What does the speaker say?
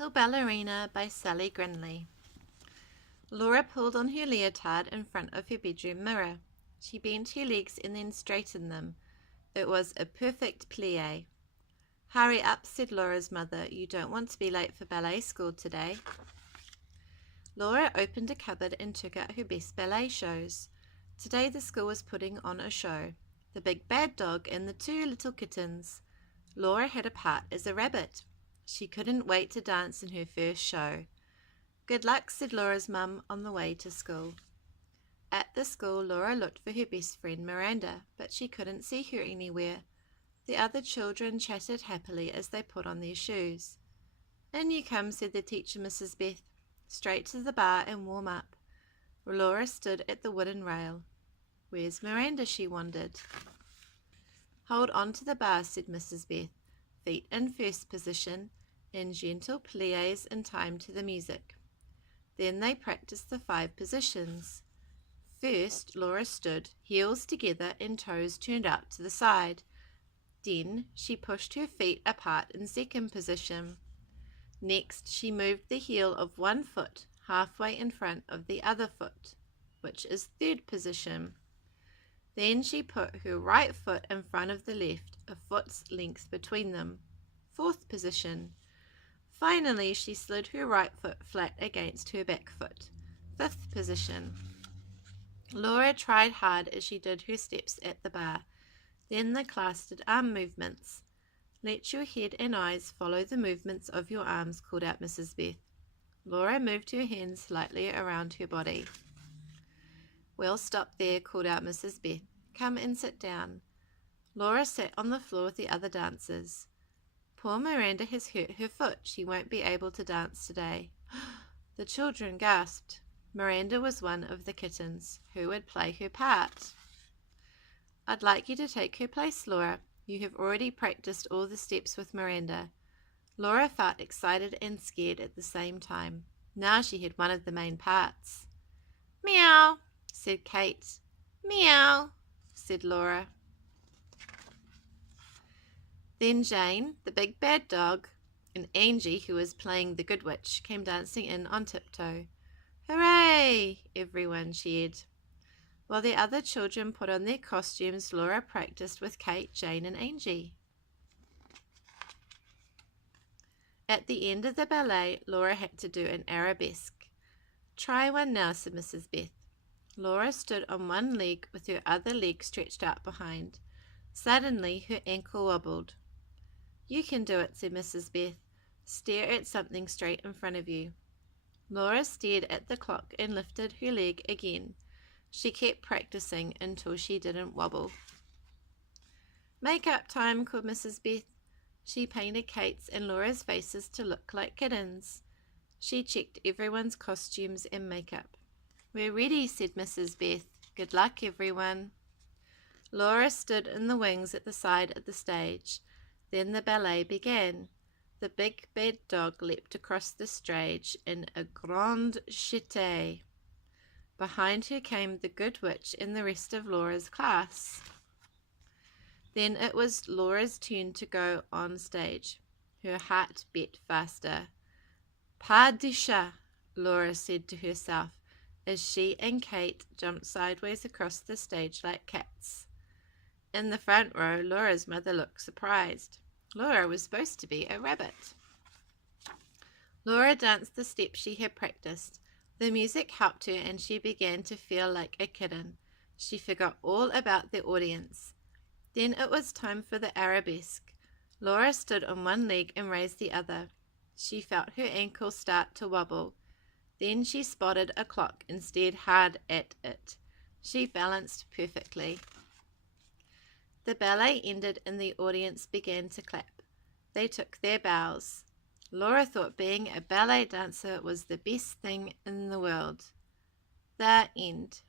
Little Ballerina by Sally Grindley. Laura pulled on her leotard in front of her bedroom mirror. She bent her legs and then straightened them. It was a perfect plie. "Hurry up," said Laura's mother. "You don't want to be late for ballet school today." Laura opened a cupboard and took out her best ballet shows. Today the school was putting on a show. The Big Bad Dog and the Two Little Kittens. Laura had a part as a rabbit. She couldn't wait to dance in her first show. "Good luck," said Laura's mum on the way to school. At the school, Laura looked for her best friend Miranda, but she couldn't see her anywhere. The other children chatted happily as they put on their shoes. "In you come," said the teacher, Mrs. Beth. "Straight to the bar and warm up." Laura stood at the wooden rail. "Where's Miranda?" she wondered. "Hold on to the bar," said Mrs. Beth. "Feet in first position, in gentle plies in time to the music." Then they practiced the 5 positions. First, Laura stood, heels together and toes turned out to the side. Then she pushed her feet apart in second position. Next, she moved the heel of one foot halfway in front of the other foot, which is third position. Then she put her right foot in front of the left, a foot's length between them, fourth position. Finally, she slid her right foot flat against her back foot, fifth position. Laura tried hard as she did her steps at the bar. Then the class did arm movements. "Let your head and eyes follow the movements of your arms," called out Mrs. Beth. Laura moved her hands slightly around her body. "Well, stop there," called out Mrs. Beth. "Come and sit down." Laura sat on the floor with the other dancers. "Poor Miranda has hurt her foot. She won't be able to dance today." The children gasped. Miranda was one of the kittens. Who would play her part? "I'd like you to take her place, Laura. You have already practiced all the steps with Miranda." Laura felt excited and scared at the same time. Now she had one of the main parts. "Meow," said Kate. "Meow," said Laura. Then Jane, the big bad dog, and Angie, who was playing the good witch, came dancing in on tiptoe. "Hooray!" everyone cheered. While the other children put on their costumes, Laura practiced with Kate, Jane, and Angie. At the end of the ballet, Laura had to do an arabesque. "Try one now," said Mrs. Beth. Laura stood on one leg with her other leg stretched out behind. Suddenly, her ankle wobbled. "You can do it," said Mrs. Beth. "Stare at something straight in front of you." Laura stared at the clock and lifted her leg again. She kept practicing until she didn't wobble. "Make-up time," called Mrs. Beth. She painted Kate's and Laura's faces to look like kittens. She checked everyone's costumes and makeup. "We're ready," said Mrs. Beth. "Good luck, everyone." Laura stood in the wings at the side of the stage. Then the ballet began. The big bad dog leapt across the stage in a grand jeté. Behind her came the good witch and the rest of Laura's class. Then it was Laura's turn to go on stage. Her heart beat faster. "Pas de chat," Laura said to herself as she and Kate jumped sideways across the stage like cats. In the front row, Laura's mother looked surprised. Laura was supposed to be a rabbit. Laura danced the steps she had practiced. The music helped her and she began to feel like a kitten. She forgot all about the audience. Then it was time for the arabesque. Laura stood on one leg and raised the other. She felt her ankle start to wobble. Then she spotted a clock and stared hard at it. She balanced perfectly. The ballet ended and the audience began to clap. They took their bows. Laura thought being a ballet dancer was the best thing in the world. The end.